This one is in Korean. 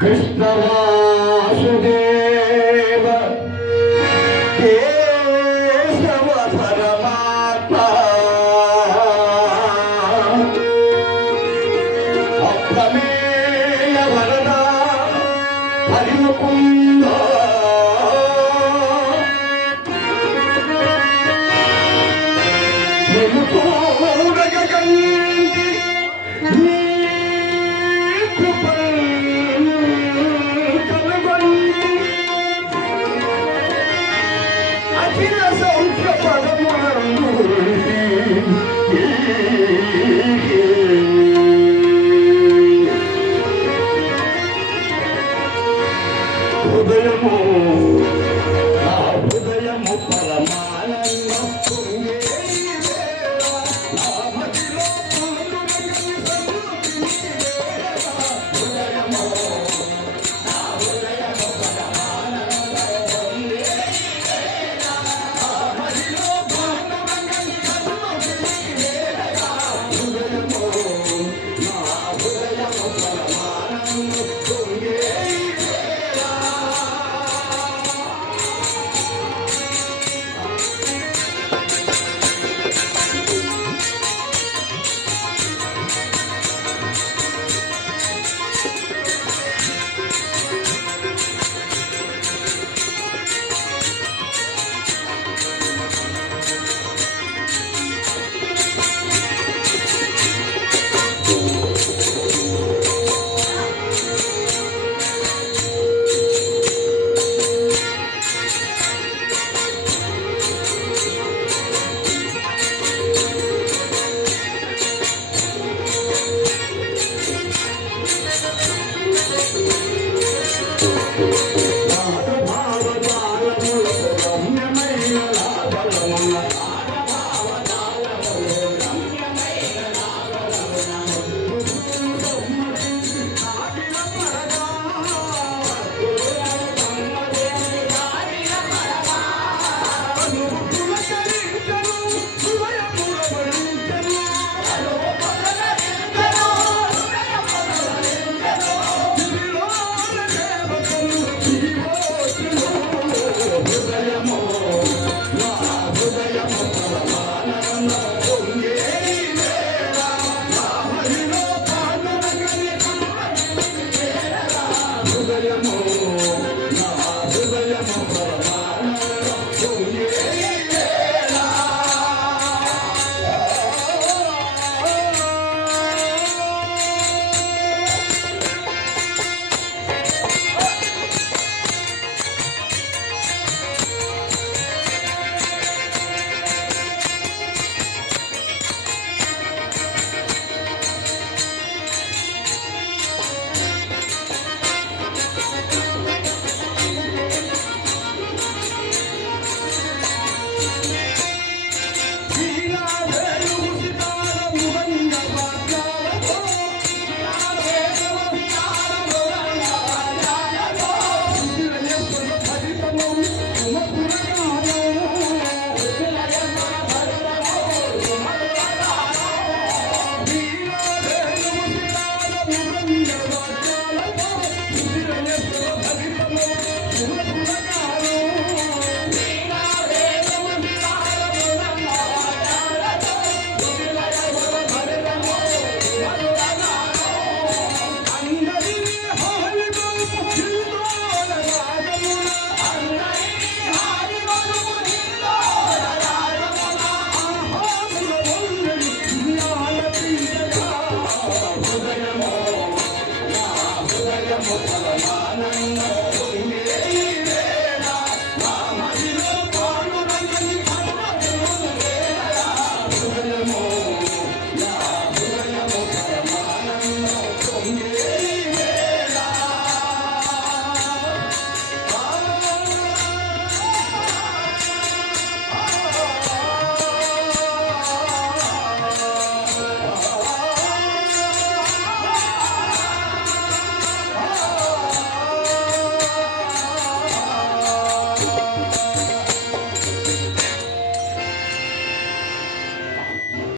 कृष्ण वासुदेव हे హృదయము amor.